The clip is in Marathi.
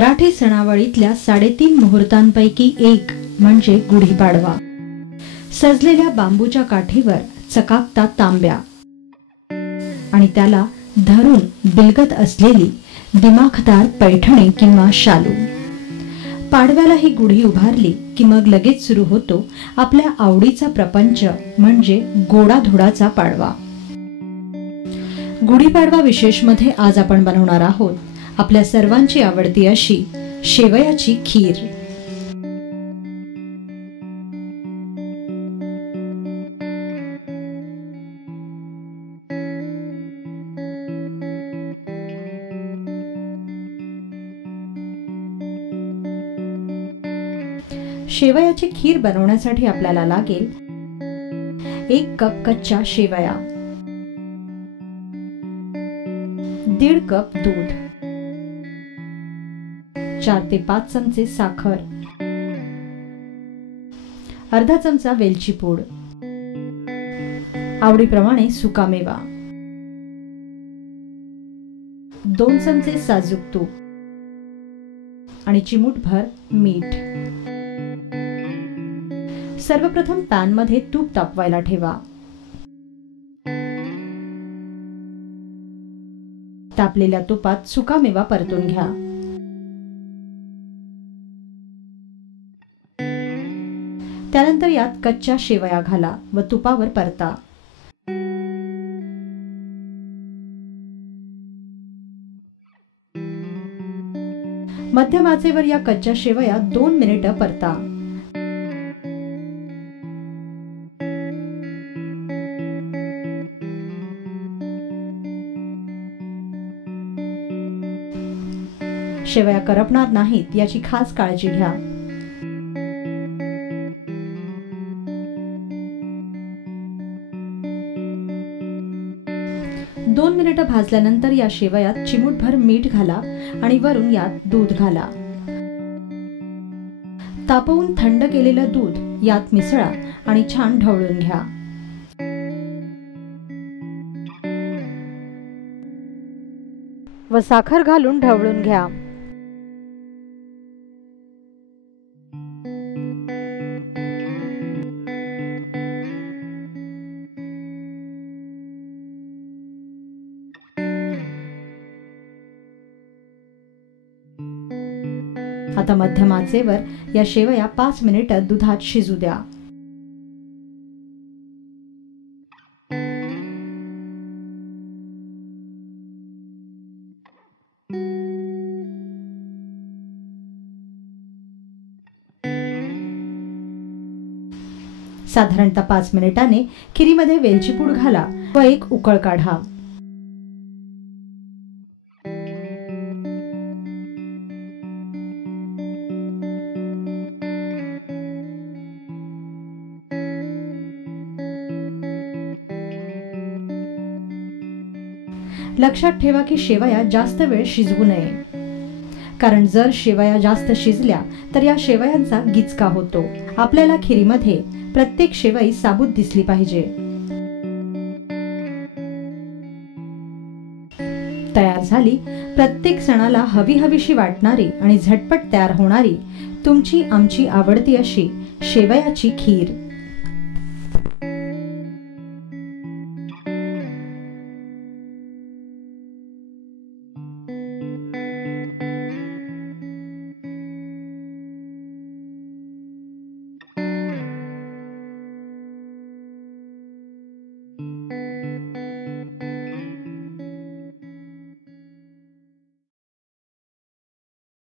मराठी सणावळीतल्या 3.5 मुहूर्तांपैकी एक म्हणजे गुढीपाडवा। सजलेल्या बांबूच्या काठीवर चकाकता तांब्या आणि त्याला धरून बिलगत असलेली दिमाखदार पैठणी किंवा शालू। पाडव्याला ही गुढी उभारली की मग लगेच सुरू होतो आपल्या आवडीचा प्रपंच म्हणजे गोडाधोडाचा पाडवा। गुढीपाडवा विशेष मध्ये आज आपण बनवणार आहोत आपल्या सर्वांची आवडती अशी शेवयाची खीर। शेवयाची खीर बनवण्यासाठी आपल्याला लागेल 1 कप कच्च्या शेवया, 1.5 कप दूध, 4 ते 5 चमचे साखर, अर्धा चमचा वेलची पूड, आवडीप्रमाणे सुकामेवा, 2 चमचे साजूक तूप आणि चिमूटभर मीठ। सर्वप्रथम पॅन मध्ये तूप तापवायला ठेवा। तापलेल्या तुपात सुकामेवा परतून घ्या। त्यानंतर यात कच्च्या शेवया घाला व तुपावर परता। मध्यम आचेवर या कच्च्या शेवया 2 मिनिटे परता। शेवया करपणार नाहीत याची खास काळजी घ्या। 2 मिनिटे भाजल्यानंतर या शेवयात चिमूटभर मीठ घाला आणि वरून यात दूध घाला। तापवून थंड केलेलं दूध यात मिसळा आणि छान ढवळून घ्या। व साखर घालून ढवळून घ्या। आता मध्यम आचेवर या शेवया 5 मिनिटे दुधात शिजू द्या। साधारणतः 5 मिनिटांनी खिरीमध्ये वेलची पूड घाला व एक उकळ काढा। लक्षात ठेवा की शेवया जास्त वेळ शिजवू नये, कारण जर शेवया जास्त शिजल्या तर या शेवयांचा गिचका होतो। आपल्याला खिरीमध्ये प्रत्येक शेवई साबूत दिसली पाहिजे। तयार झाली प्रत्येक सणाला हवीहवीशी वाटणारी आणि झटपट तयार होणारी तुमची आमची आवडती अशी शेवयाची खीर।